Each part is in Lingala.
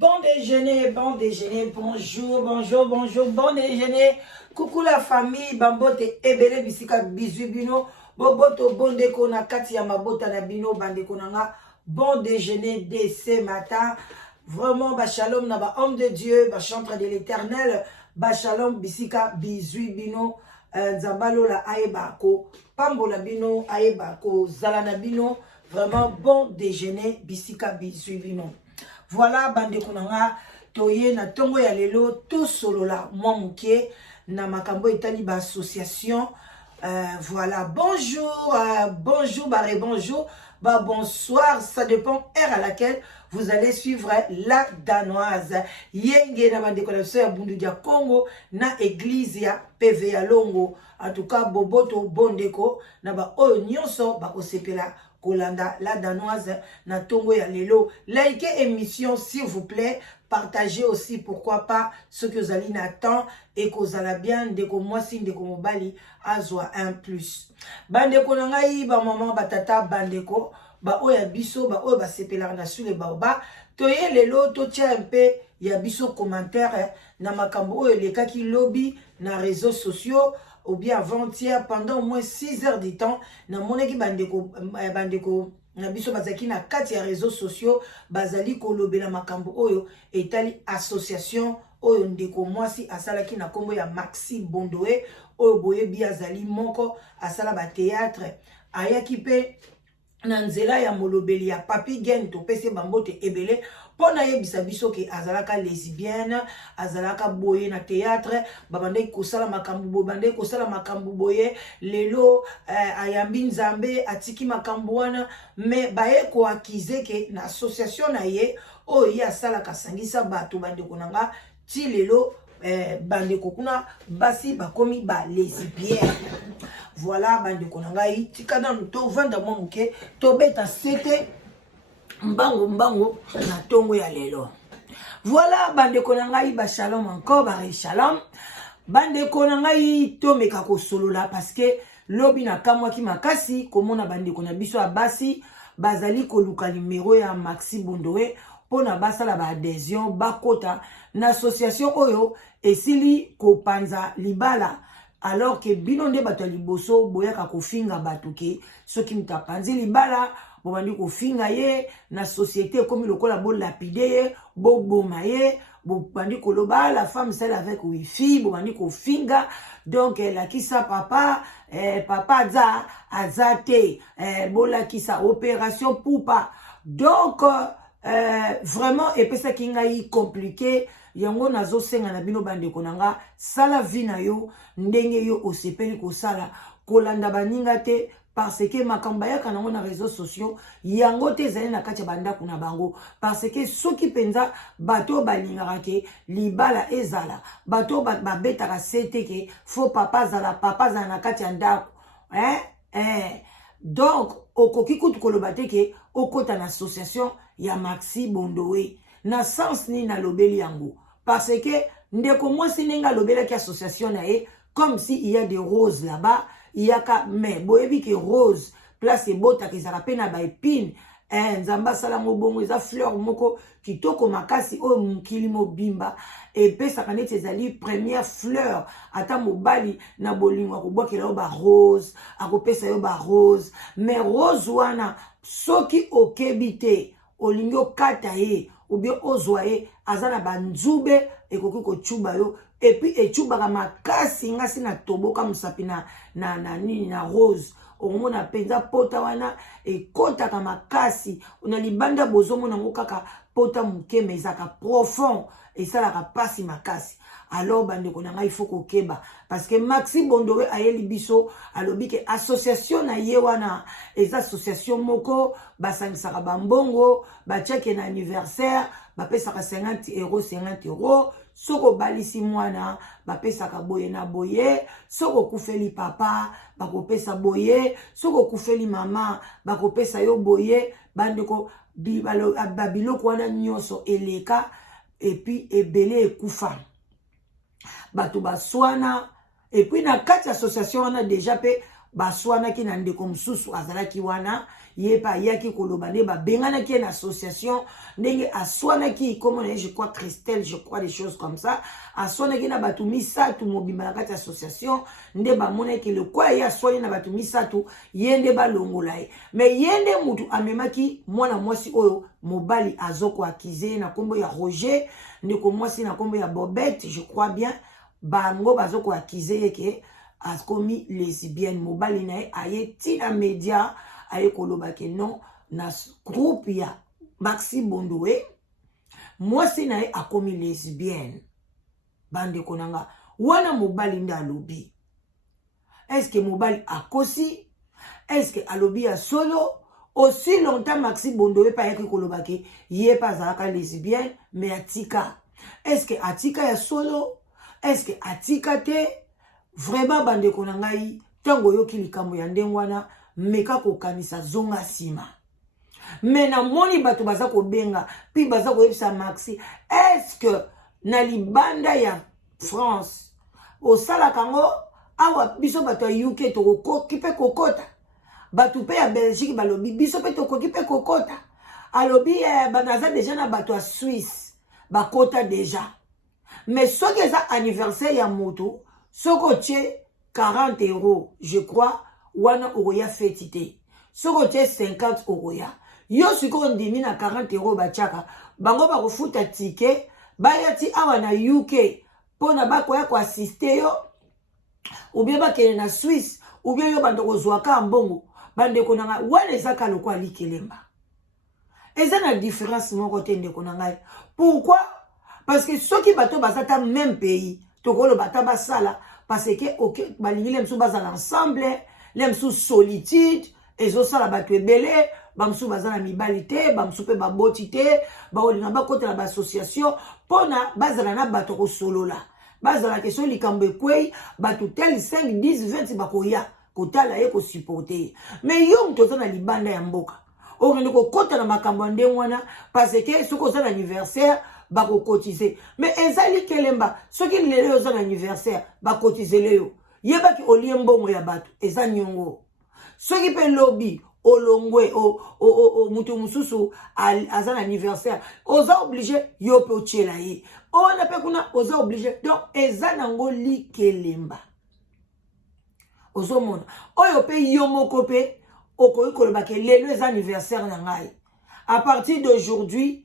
Bon déjeuner, bonjour, bon déjeuner. Coucou la famille, bambote ebele bisika bizu bino. Boboto bondeko na kati ya mabota na bino bandeko nanga. Bon déjeuner dès ce matin. Vraiment, ba shalom na ba homme de Dieu, ba chantre de l'éternel, ba shalom bisika bizu bino. Nzambalo la aebako, pambola bino aebako, zalana bino. Vraiment, bon déjeuner bisika bizu bino. Voilà, bande konanga, toye na tongo ya lelo, to solo la mwamuke, na makambo etali ba association. Voilà, bonjour, bonjour, bonjour, bonsoir, ça dépend heure à laquelle vous allez suivre la danoise. Yenge na bande konanga ya bundu dia Congo, na église ya PV ya Longo. En tout cas, boboto bondeko, na ba oyo nyonso ba osepela. Kolanda la danoise na tongo ya lelo. Likez émission s'il vous plaît. Partagez aussi pourquoi pas ce que vous allez n'attendre et que vous allez bien ndeko mwasi ndeko mobali azwa un plus. Bandeko nangai ba maman batata bandeko ba oya biso ba oya ba sepela na sur le baoba. Toye lelo to tia un peu ya biso commentaire na makambo oyo lekaki lobby na réseaux sociaux. Ou bien avant-hier, pendant au moins 6 heures de temps, na moneki bandeko na biso bazaki na kati ya réseaux sociaux, bazali kolobela makambo oyo etali association oyo ndeko mwasi asalaki na kombo ya Maxi Bondoe oyo boyebi azali moko asala ba théâtre ayaki pe na nzela ya molobeli ya Papi Gen to pese bambote ebele pona yebisa biso ke azalaka lesbienne azalaka boye na théâtre babande kosala makambo bande kosala makambo boye lelo ayambi nzambe atiki makambo wana me baye ko akize ke na association na ye oyo asala kasangisa bato bande konanga ti lelo bande kokuna basi bakomi ba lesbienne. Voilà, bande konangai tika na to vanda momuke to beta sete mbango na tongo ya lelo. Voilà, bande konangai ba shalom encore ba shalom. Bande konangai to meka ko solola parce que lobi na kamwa ki makasi komona bande kona biso abasi bazali ko luka numéro ya Maxi Bondoe pona basala ba adhésion bakota na association oyo esili ko panza libala. Alors que binonde bato liboso boyaka kofinga bato ke soki mutapanzi libala bobandi kofinga ye na société comme lokola bo lapide ye bo boma ye bobandi koloba la femme celle avec wifi bobandi kofinga donc la kisa papa papa azate bola kisa opération poupa donc vraiment epesa kingai compliqué yango nazo senga na bino bande konanga sala vina yo ndenge yo osepeli ko sala kolanda baninga te parce que makamba ya kana na réseaux sociaux yango te zali na kati banda kuna bango parce que soki penza bato balingaka ke libala ezala bato babetaka sete ke fo papa zala na kati ya ndako donc okoki kutu koloba te ke okota na association ya Maxi Bondoe na sens ni na lobeli yango parce que ndeko mwasi ninga lobela ki association na e comme si il y a des roses là-bas il y a ka mais boyebi ke rose place e bota ke zaka pe na ba épine nzamba sala mobongo eza fleur moko kitoko makasi o mukili mobimba et pesa kanete ezali première fleur ata mobali na bolingo akobwakela yo ba rose akopesa yo ba rose mais rose wana soki okebi te olingi okata ye ou bien ozwa ye azana banzube ekoki kochuba yo et puis echubaka makasi ngasi na toboka musapi na nini na rose omona penza pota wana ekotaka makasi ona libanda bozomona ngo kaka pota mukeme ezaka profond esalaka pasi makasi. Alors bande konanga il faut kokeba parce que Maxi Bondoe ayeli biso alobi ke association na ye wana ez association moko basangisaka bambongo bacheke na anniversaire bapesaka 50 euros soko balisi mwana bapesaka boye na boye soko kufeli papa bakopesa boye soko kufeli mama bakopesa yo boye bandeko babiloko wana nyonso eleka et puis ebele ekufa bato baswana et puis na kati association wana déjà pe baswanaki na ndeko mosusu azalaki wana ye pa ayaki koloba nde babenganaki na association ndenge aswanaki comme je crois Christelle, je crois des choses comme ça, aswanaki na bato misatu mobimba na kati association nde bamonaki lokwa ye aswani na bato misatu ye nde balongola ye. Mais ye nde mutu amemaki mwana mwasi oyo mobali azoko akize na kombo ya Roger, ndeko mwasi na kombo ya Bobette, je crois bien, bango bazoko akize ye ke akomi lesbienne. Mobali na ye aye tina media aye koloba ke non na groupe ya Maxi Bondowe mwasi na ye akomi lesbienne. Bande konanga wana mobali nda alobi. Est-ce que mobali akosi? Est-ce que alobi ya solo? Aussi longtemps Maxi Bondowe pa yaki koloba ke ye pa zalaka lesbienne mais atika. Est-ce que atika ya solo? Est-ce que atika te? Vraiment bande konangai tango yoki likambo ya ndengwana meka kokanisa zonga sima. Mena moni bato baza ko benga pi baza ko yebisa Maxi, est-ce que na libanda ya France au sala kango awa biso bato ya UK to kipe kokota bato pe ya Belgique balobi biso pe to kipe kokota alobi banaza déjà na bato ya Suisse bakota déjà. Mais soki eza anniversaire ya moto soko tche 40 €, je crois, wana oroya fetite. Soko tche 50 €. Yo siko ndimi na 40 € bachaka. Bango ba kofuta ticket, bayati awa na UK, pona bako ya ko assister yo, ou bien bakele na Suisse, ou bien yo bando kozwaka mbongo, bande konanga wana ezaka lokwa likelemba. Eza na différence moko te ndeko na ngai. Pourquoi? Parce que ceux qui bato bazata même pays, tokolo bata basala parce que ok balingi lemsu bazala ensemble, lemsu solitude, ezo sala bato ebele, bamsu bazala mibalite, bamsu pe babotite, ba olinga ba kota na association pona bazala na bato ko solola. Bazala ke so likambo ekwei, bato tel 5 10 20 bakoya kotala ye ko supporter. Mais yo mtoza na libanda ya mboka. Okende ko kota na makambo ndengwana parce que soko za anniversaire bako cotiser. Mais ezali kelemba soki lelo za anniversaire ba cotiser leo. Yebaki olie mbongo ya bato eza nyongo. Soki pe lobby olongwe o mutu mususu azan anniversaire oza obligé yo pe ochela ye. Ona pe kuna oza obligé. Donc eza nango likelemba. Ozomona oyo pe yo moko pe okoyi koloba ke lelo eza anniversaire na ngai. À partir d'aujourd'hui,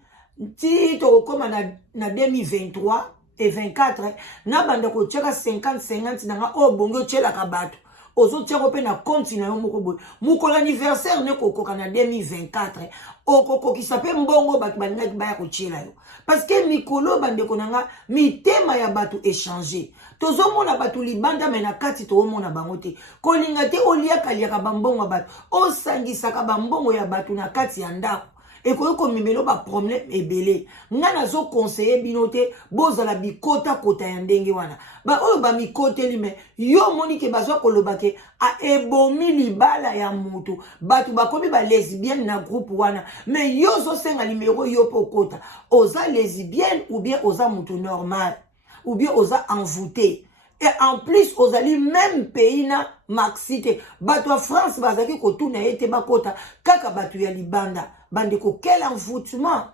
ti to koma na 2023 et 24 na banda ko tcheka 50 na nga o bongo tchela ka bato. Ozo tcheko pe na compte na yo moko boy. Muko l'anniversaire ne ko koka na 2024 okoko kisape mbongo bato banga baya ko tchela yo. Parce que mikolo bande ko nanga mi tema ya bato échanger. Tozo mona bato libanda mena kati to mona bango te. Kolinga te olia kaliaka bambongo bato. O sangisa ka bambongo ya bato na kati ya ndako. Et ko mimelo ba problème ebele ngana zo conseiller binote bozala bikota kota ya ndenge wana ba oyo ba mikote lime yo moni ke bazwa koloba ke a ebomi libala ya mutu batu bakomi ba lesbienne na groupe wana mais yo zo senga numéro yo pokota oza lesbienne ou bien oza mutu normal ou bien oza envoûté. Et en plus, ozali même pays na maxite. Bato a France bazaki kotuna ete bakota kaka batu ya libanda. Bande ko quel envoûtement.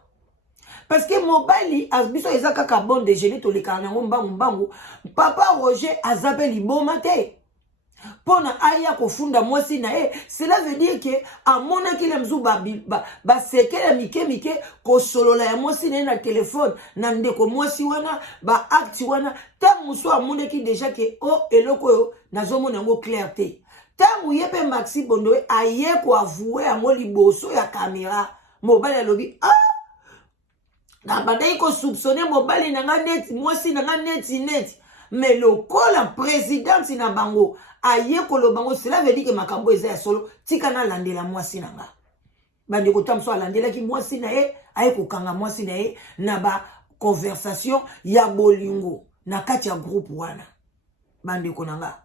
Parce que mobali asbiso eza kaka bon déjeuner to le kanango mbangu. Papa Roger azabe liboma te. Pona aya kofunda mwasi na e, cela veut dire que amona kile mzu ba sekele mike ko solola ya mwasi na téléphone na ndeko mwasi wana ba acte wana ta muso amone ki déjà que oh eloko yo nazomona ngo clarté. Tangu yepe Maxi Bondowe aye ko avouer yango liboso ya caméra mobali alobi na badai ko soupçonner mobali na nga net mwasi na nga net mais le la présidente na bango aye ko bango cela veut dire que makambo eza ya solo tika na landela mwasi na nga bande ko tamso landela ki mwasi na ye aye ko kanga mwasi na ye na ba conversation ya bolingo na kati ya groupe wana bande ko nanga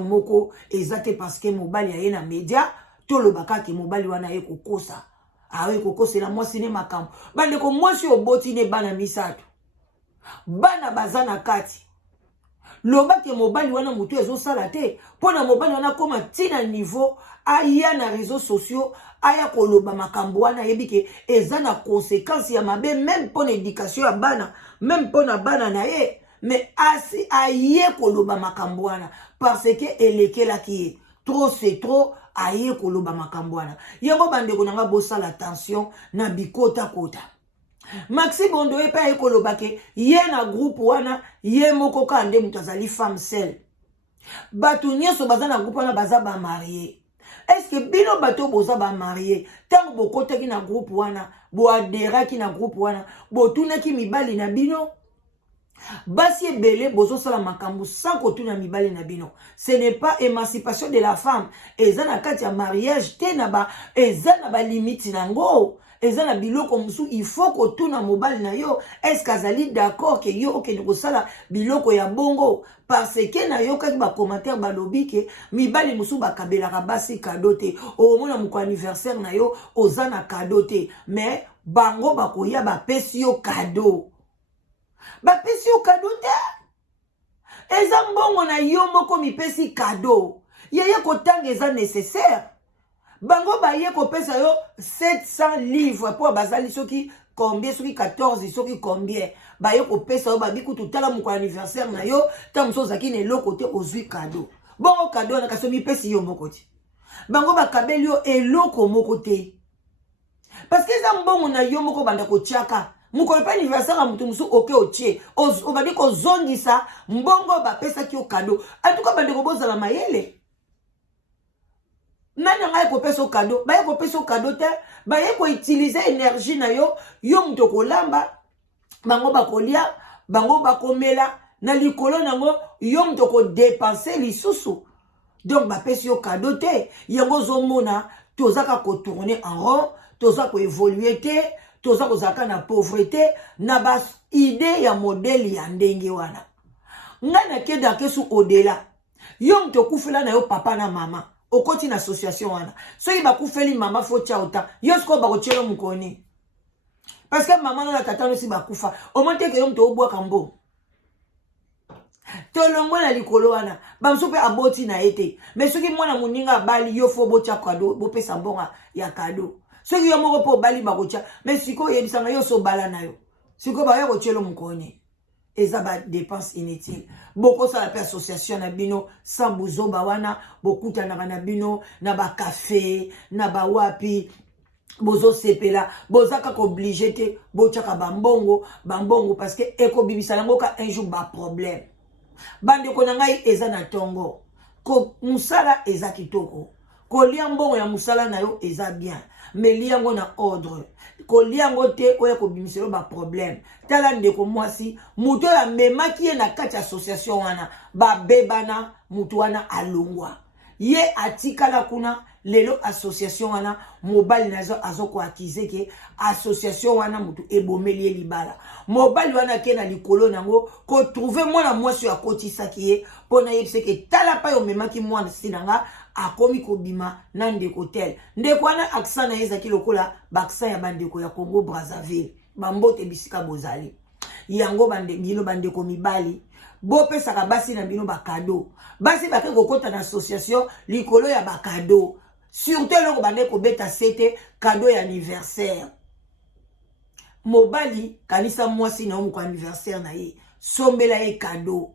moko ezate parce que mobali aye na media to lo bakaki mobali wana ye kokosa awe kokosa na mwasi ne makambo bande ko mwasi oboti ne bana misato bana bazana kati loba ke mobali wana mutu ezosala te mpona mobali wana koma ntina niveau aya na réseaux sociaux aya koloba makambo wana yebi ke eza na conséquence ya mabe même mpona éducation ya bana même mpona bana na ye mais asi aye koloba makambo wana parce que elekelaki ye trop c'est trop aye koloba makambo wana yango bandeko nanga bosala attention na bikota kota Maxi Bondo epa aye koloba ke ye na groupe wana ye moko ka nde mutu azali femme seule batu nyonso baza na groupe wana baza ba marié. Est-ce que bino bato boza ba marié tango bokotaki na groupe wana bo aderaki na groupe wana botunaki mibali na bino basi ebele bozo sala makambo sans kotuna mibali na bino ce n'est pas émancipation de la femme eza na kati ya mariage te na ba eza na ba limite nango eza na biloko musu il faut kotuna mobali na yo est-ce kazali d'accord ke yo okende kosala biloko ya bongo parce que na yo kaki ba commentaire balobi ke mibali musu bakabelaka basi cadeau te omona moko anniversaire na yo oza na cadeau te mais bango bakoya bapesi yo cadeau bapesi yo cadeau te eza mbongo na yo moko mipesi cadeau yeye kotanga eza nécessaire bango baye kopesa yo 700 livres pour bazali soki combien soki 14 soki combien baye kopesa yo babi kutu tala moko anniversaire na yo ta muso zaki ne loko te ozwi cadeau bongo cadeau na kaso mipesi yo moko te bango bakabeli yo eloko moko te parce que eza mbongo na yo moko banda kotiaka mukolo pa anniversaire mutu musu oke otie obadi ko zongisa mbongo bapesa ki yo cadeau en tout cas bande ko bozala mayele nani ngai ko pesa cadeau baye ko pesa cadeau te baye ko utiliser énergie na yo mutu ko lamba bango bakolia bango bakomela na likolo nango yo mutu ko dépenser lisusu donc bapesa yo cadeau te yango zomona tozaka ko tourner en rond tozaka ko évoluer te toza kozaka na pauvreté na bas idée ya modèle ya ndenge wana ngana keda kesu odela yo mto kufela na yo papa na mama okoti na association wana soki bakufeli mama fo chauta yo sko bakochelo mukoni parce que mama na tata no si bakufa o monte ke yo mto obwa kambo tolongo na likolo wana bamso pe aboti na ete mais soki mwana muninga bali yo fo bocha kado bopesa mbonga ya kado soki yo moko po bali bakocha mais siko yebisanga yo so bala na yo siko ba yo kochelo mukoni eza ba dépense inutile boko sala pe association na bino sans buzoba wana bokuta na bino na ba café na ba wapi bozo sepela bozaka ko obligé te bochaka bambongo parce que eko bibisa yango ka un jour ba problème bande ko ngai eza na tongo ko musala eza kitoko ko liambongo ya musala na yo eza bien mais liango na ordre ko liango te oya ko bimiselo ba problème tala ndeko mwasi muto ya memaki ye na kati association wana ba bebana mutu wana alongwa ye atikala kuna lelo association wana mobali nazo azoko akize ke association wana mutu ebomeli libala mobali wana ke na likolo nango ko trouver mwana mwasi ya kotisaki ye pona yebise ke tala pa yo memaki mwana sinanga akomi kobima na ndeko tel ndeko wana aksa na ezaki lokola baksa ya bandeko ya Congo Brazzaville bambote bisika bozali yango bino bandeko mibali bopesaka basi na bino bakado basi bake kokota na association likolo ya bakado surtout loko bandeko beta sete cadeau ya anniversaire mobali kanisa mwasi na omu kwa anniversaire na ye sombela ye cadeau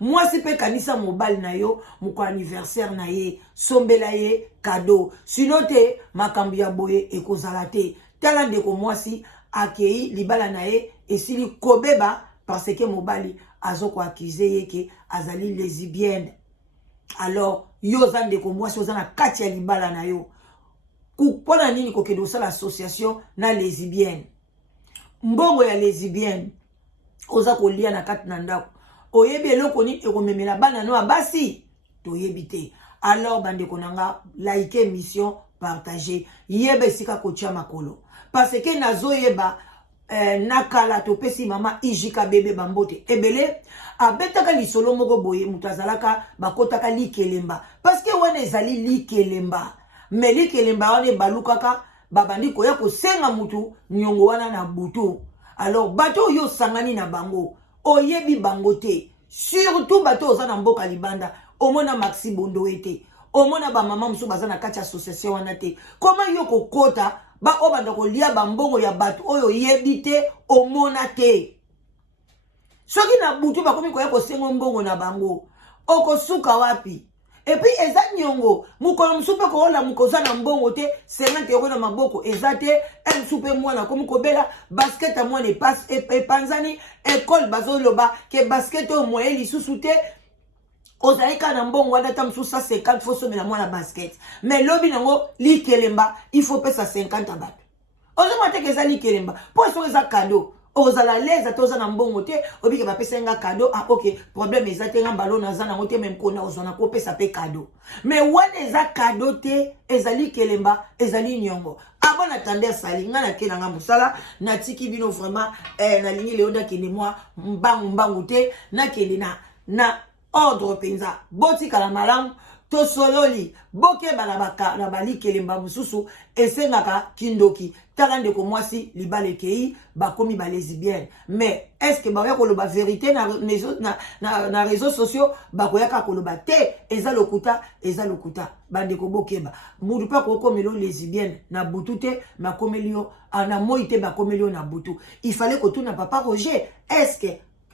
mwasi pe kanisa mobali na yo moko anniversaire na ye sombela ye cadeau sino te makambo ya boye ekozala te tala ndeko mwasi akei libala na ye esili kobeba parce que mobali azoko accuser ye ke azali lesbienne alors yo za ndeko mwasi oza na kati ya libala na yo kupona nini kokende osala association na lesbienne mbongo ya lesbienne oza kolia na kati na ndako oyebi eloko ni ekomemela bana no abasi toyebi te alors bandeko nanga like émission partager yeba esika kotia makolo parce que nazoyeba nakala topesi mama ijika bebe bambote ebele abetaka lisolo moko boye mutu azalaka bakotaka likelemba parce que wana ezali likelemba mais likelemba wana balukaka babandi koya kosenga mutu nyongo wana na butu alors bato yo sangani na bango oyebi bango te surtout bato oza na mboka libanda omona Maxi Bondo ete omona ba mama musu baza na kati association wana te comment yo kokota ba obanda kolia ba mbongo ya bato oyo yebite omona te soki na butu bakomi koya kosengo mbongo na bango okosuka wapi et puis eza nyongo mukolo musupe ko ola mukoza na mbongo te 50 euro na maboko eza te en supe mwana komi kobela basket a mwana epanzani école bazoloba ke basket o moye lisusu te ozalika na mbongo wana ta mususu 50 faut somela mwana basket mais lobi nango likelemba il faut pesa 50 bato ozoma te ke eza likelemba po eso eza cadeau ozala leza toza na mbongo te obike ba pesa nga cadeau ah ok problème eza te nga ballon na zana ngote même kona ozona ko pesa pe cadeau mais wana eza cadeau te ezali kelemba ezali nyongo abona tande sali nga na kena nga musala na tiki bino vraiment na lingi leonda kende moi mbangu te na kende na ordre penza boti kala malamu to sololi boke balabaka na bali kelemba mususu esengaka kindoki talande ko mwasi libale kei bakomi ba lesbienne mais est-ce que ba ya koloba vérité na réseaux sociaux bakoyaka koloba te eza lokuta bande ko bokeba mudu pa ko komelo lesbienne na butu te makomelio ana moite bakomelio na butu il fallait que tout na papa Roger est-ce que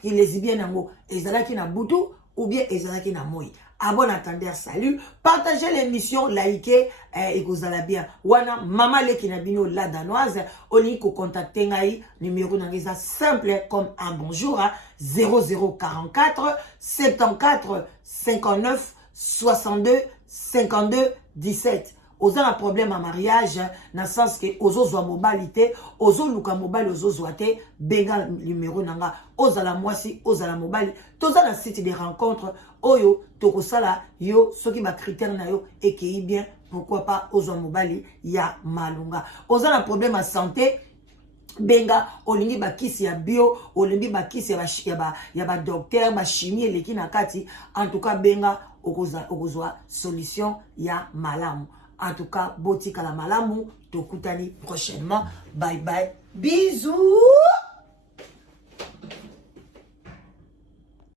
lesbienne ngo ezalaki na butu ou bien ezalaki na moi. Abonne attendez, salut, partagez l'émission, likez et vous allez bien. Wana mama leki na bino la danoise, oli ko contacter ngai numéro na simple comme un bonjour 0044 74 59 62 52 17. Oza un problème à mariage, dans le sens que ozo zwa mobilité, ozo luka mobile, ozo zoate, benga numéro nanga, oza la moisi, oza la mobile, toza na site de rencontre, oyo, toko sala, yo, soki ba critère na yo, ekei bien, pourquoi pas, ozo mobile, ya malunga. Oza un problème à santé, benga olingi bakisi ya bio olingi bakisi ya ba docteur ba chimie leki na kati en tout cas benga okozwa solution ya malamu. En tout cas, botika la malamu, tokutani prochainement. Bye bye. Bisous.